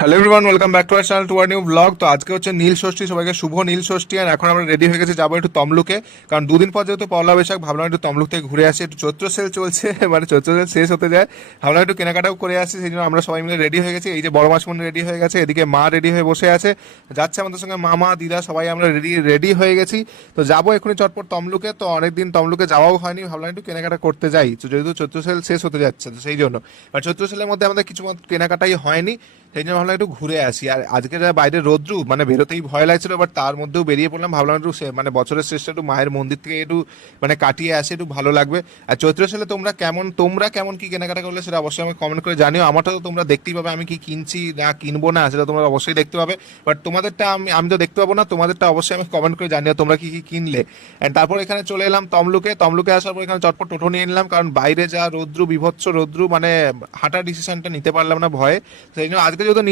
Hello everyone, welcome back to our channel to our new blog. তো আজকে হচ্ছে নীল ষষ্ঠী, সবাইকে শুভ নীল ষষ্ঠী। আর এখন আমরা রেডি হয়ে গেছি, যাবো একটু তমলুকে, কারণ দুদিন পর যেহেতু পয়লা বৈশাখ, ভাবলাম একটু তমলুক থেকে ঘুরে আসি। একটু চৈত্র সেল চলছে মানে চৈত্র সেল শেষ হতে যায়, ভাবলাম একটু কেনাকাটাও করে আসি। সেই জন্য আমরা সবাই মিলে রেডি হয়ে গেছি। এই যে বড় মাসমণি রেডি হয়ে গেছে, এদিকে মা রেডি হয়ে বসে আছে, যাচ্ছে আমাদের সঙ্গে মামা দিদা, সবাই আমরা রেডি রেডি হয়ে গেছি। তো যাবো এখনই চটপট তমলুকে। তো অনেকদিন তমলুকে যাওয়াও হয়নি, ভাবলাম একটু কেনাকাটা করতে যাই। তো যেহেতু চৈত্র সেল শেষ হতে যাচ্ছে, তো সেই জন্য আর চৈত্র সেলের মধ্যে আমাদের কিছু কেনাকাটাই হয়নি, সেই জন্য ভাবলাম একটু ঘুরে আসি। আর আজকে যা বাইরে রোদ্রু, মানে বেরোতেই ভয় লাগছিল, বাট তার মধ্যেও বেরিয়ে পড়লাম। ভাবলাম একটু মানে বছরের শেষটা একটু মায়ের মন্দির থেকে একটু মানে কাটিয়ে আসে, একটু ভালো লাগবে। আর চৈত্র সেলে তোমরা কেমন কি কেনাকাটা করলে সেটা অবশ্যই আমাকে কমেন্ট করে জানিও। আমারটা তো তোমরা দেখতেই পাবে, আমি কি কিনছি না কিনবো না সেটা তোমরা অবশ্যই দেখতে পাবে। বাট তোমাদেরটা আমি আমি তো দেখতে পাবো না, তোমাদেরটা অবশ্যই আমি কমেন্ট করে জানিও তোমরা কি কি কিনলে। অ্যান্ড তারপর এখানে চলে এলাম তমলুকে। তমলুকে আসার পর এখানে চটপট টোটো নিয়ে নিলাম, কারণ বাইরে যা রৌদ্রু, বিভৎস রৌদ্রু, মানে হাঁটার ডিসিশনটা নিতে পারলাম না ভয়ে। সেই জন্য আজকে যেহেতু